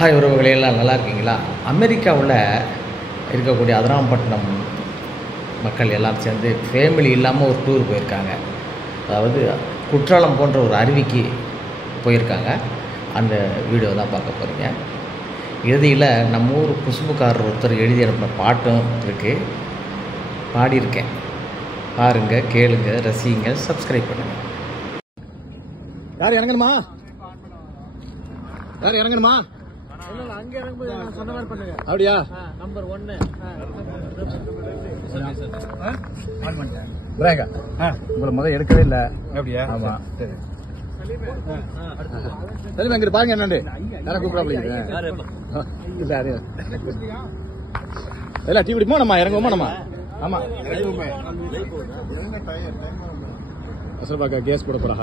Hi உறவுகளே, எல்லாம் நல்லா இருக்கீங்களா? அமெரிக்காவில் இருக்கக்கூடிய அதிராம்பட்டினம் மக்கள் எல்லாம் சேர்ந்து ஃபேமிலி இல்லாமல் ஒரு டூர் போயிருக்காங்க. அதாவது குற்றாலம் போன்ற ஒரு அருவிக்கு போயிருக்காங்க. அந்த வீடியோ தான் பார்க்க போகிறீங்க. இறுதியில் நம்ம ஊர் குசும்புக்காரர் ஒருத்தர் எழுதி அனுப்பின பாட்டும் இருக்குது, பாடியிருக்கேன். பாருங்கள், கேளுங்க, ரசிங்க, சப்ஸ்கிரைப் பண்ணுங்கள். யார் இறங்கணுமா? யார் இறங்கணுமா? அப்படியா? நம்பர் 1 உங்களை முதல் எடுக்கவே இல்லை. அப்படியா? ஆமா. சரி சரி, அங்கிட்டு பாருங்க. என்னண்டு யாரை கூப்பிடாம இல்ல இல்ல டீ குடிப்போம். நம்ம இறங்குவோமா? நம்ம ஆமா அசரபாக்கா கேஸ் போட போறா.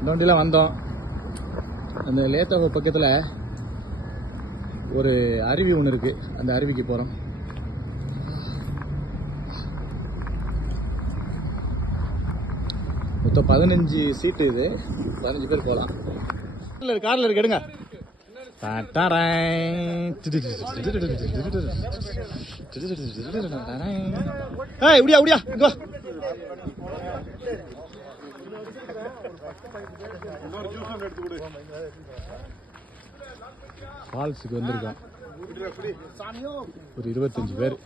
இந்த வண்டிலாம் வந்தோம். அந்த லேத்தாவ பக்கத்தில் ஒரு அருவி ஒன்று இருக்கு. அந்த அருவிக்கு போறோம். மொத்தம் 15 சீட்டு. இது 15 பேர் போகலாம். கார்ல இருக்கு, எடுங்க. இப்படியா இப்படியா இங்க ஃபால்ஸுக்கு வந்திருக்கோம். ஒரு 25 பேர்.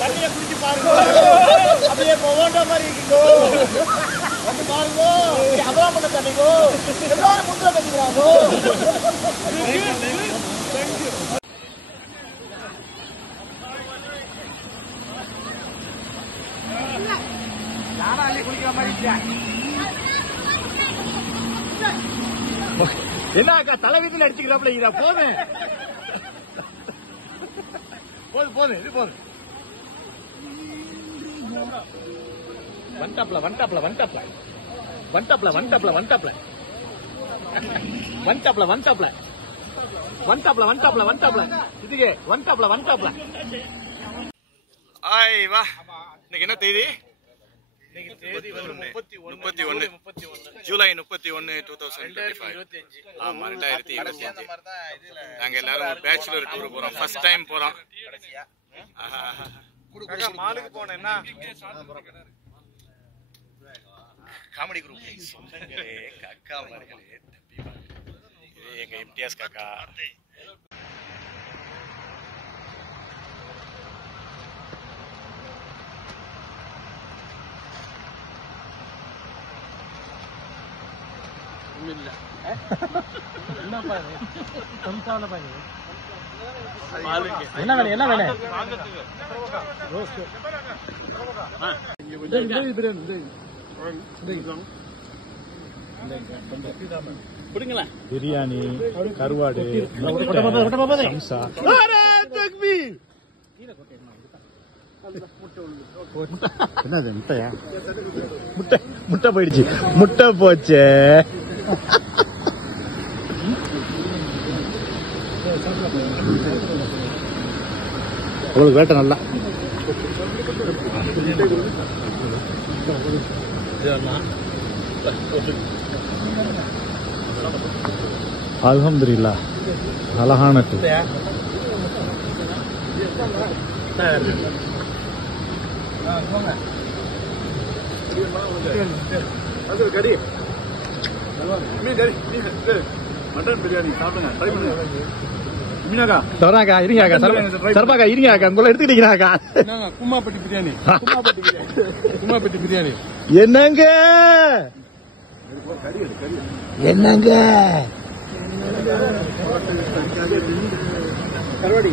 தண்ணியை குடிச்சு பாருங்க. அப்படியே போன்ற மாதிரி இருக்கோ வந்து பாருங்க. அதெல்லாம் பண்ண தண்ணிக்கோ எல்லாரும் முந்திர கட்டிக்கிறாங்கோ. யாராலே குளிக்கிற மாதிரி என்ன அக்கா தலை வீட்டில் அடிச்சுக்கிறாப்புல. இதா போதும் போதும் போதும், இது போதும். வண்டாப்ல வண்டாப்ல வண்டாப்ல வண்டாப்ல வண்டாப்ல வண்டாப்ல வண்டாப்ல வண்டாப்ல வண்டாப்ல வண்டாப்ல வண்டாப்ல இதுக்கு வண்டாப்ல வண்டாப்ல. ஆய் வா. இன்னைக்கு என்ன தேதி? தேதி 31 ஜூலை 31, 2025. ஆமா, 2025. நாங்க எல்லாரும் பேச்சுலர் டூர் போறோம். ஃபர்ஸ்ட் டைம் போறோம். மாலுக்கு போனேன்னா காமெடி குரூப் காக்கா மார்களே, எங்க இம்தியாஸ் காக்கா. என்ன வேணும்? என்ன வேணும்? பிரியாணி, கருவாடு, என்னது முட்டையா? முட்டை முட்டை போயிடுச்சு. முட்டை போச்சு. உங்களுக்கு வேட்டை நல்லா. அல்ஹம்துலில்லாஹ், அழகான டூ. மட்டன் பிரியாணி சாப்பிடுங்க. ட்ரை பண்ணுங்க. சரபாக்கா இருங்க. சரபாக்கா இருங்க. உங்களை எடுத்துக்கிட்டீங்கன்னாக்கா. கும்மாப்பட்டி பிரியாணி. கும்மாப்பட்டி பிரியாணி என்னங்க? என்னங்க கருவாடி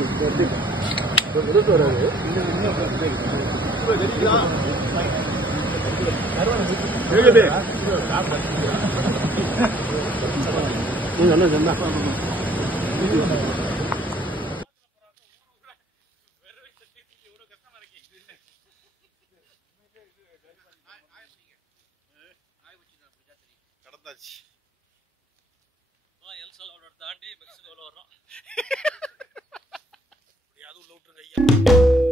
வந்தாச்சு. எல் சல்வடார் தாண்டி மெக்சிகோவில் வர்றோம். அது உள்ள விட்டுருங்க ஐயா.